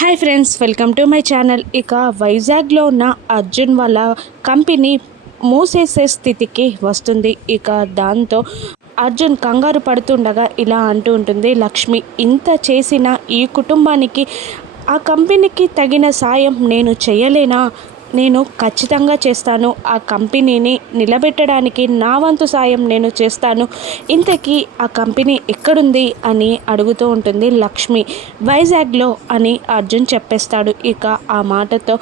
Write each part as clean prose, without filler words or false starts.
Hi friends, welcome to my channel. ఇక వైజాగ్లో ఉన్న అర్జున్ వాళ్ళ కంపెనీ మూసేసే స్థితికి వస్తుంది. ఇక దాంతో అర్జున్ కంగారు పడుతుండగా ఇలా అంటూ ఉంటుంది లక్ష్మి, ఇంత చేసిన ఈ కుటుంబానికి ఆ కంపెనీకి తగిన సాయం నేను చేయలేనా? నేను ఖచ్చితంగా చేస్తాను. ఆ కంపెనీని నిలబెట్టడానికి నా వంతు సాయం నేను చేస్తాను. ఇంతకీ ఆ కంపెనీ ఎక్కడుంది అని అడుగుతూ ఉంటుంది లక్ష్మి. వైజాగ్లో అని అర్జున్ చెప్పేస్తాడు. ఇక ఆ మాటతో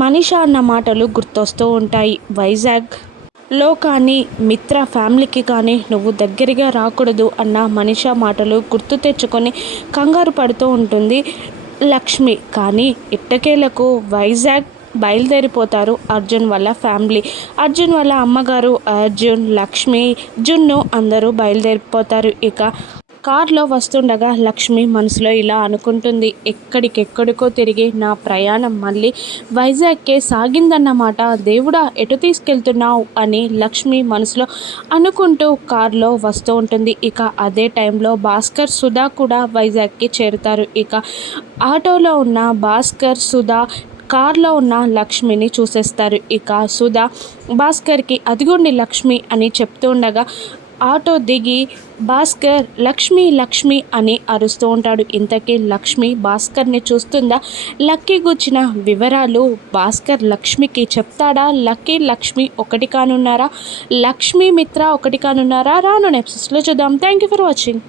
మనీషా అన్న మాటలు గుర్తొస్తూ ఉంటాయి. వైజాగ్లో కానీ మిత్ర ఫ్యామిలీకి కానీ నువ్వు దగ్గరగా రాకూడదు అన్న మనీషా మాటలు గుర్తు తెచ్చుకొని కంగారు పడుతూ ఉంటుంది లక్ష్మి. కానీ ఇట్టకేలకు వైజాగ్ బయలుదేరిపోతారు అర్జున్ వాళ్ళ ఫ్యామిలీ. అర్జున్ వాళ్ళ అమ్మగారు, అర్జున్, లక్ష్మి, జున్ను అందరూ బయలుదేరిపోతారు. ఇక కార్లో వస్తుండగా లక్ష్మి మనసులో ఇలా అనుకుంటుంది, ఎక్కడికెక్కడికో తిరిగి నా ప్రయాణం మళ్ళీ వైజాగ్కే సాగిందన్నమాట. దేవుడా, ఎటు తీసుకెళ్తున్నావు అని లక్ష్మి మనసులో అనుకుంటూ కార్లో వస్తూ ఉంటుంది. ఇక అదే టైంలో భాస్కర్, సుధా కూడా వైజాగ్కి చేరుతారు. ఇక ఆటోలో ఉన్న భాస్కర్, సుధా కార్లో ఉన్న లక్ష్మిని చూసేస్తారు. ఇక సుధా భాస్కర్కి అదిగోండి లక్ష్మి అని చెప్తూ ఉండగా ఆటో దిగి భాస్కర్ లక్ష్మి లక్ష్మి అని అరుస్తూ ఉంటాడు. ఇంతకీ లక్ష్మి భాస్కర్ని చూస్తుందా? లక్కీ గుచ్చిన వివరాలు భాస్కర్ లక్ష్మికి చెప్తాడా? లక్కీ లక్ష్మి ఒకటి కానున్నారా? లక్ష్మి మిత్ర ఒకటి కానున్నారా? రాను ఎపిసోడ్స్లో చూద్దాం. Thank you for watching.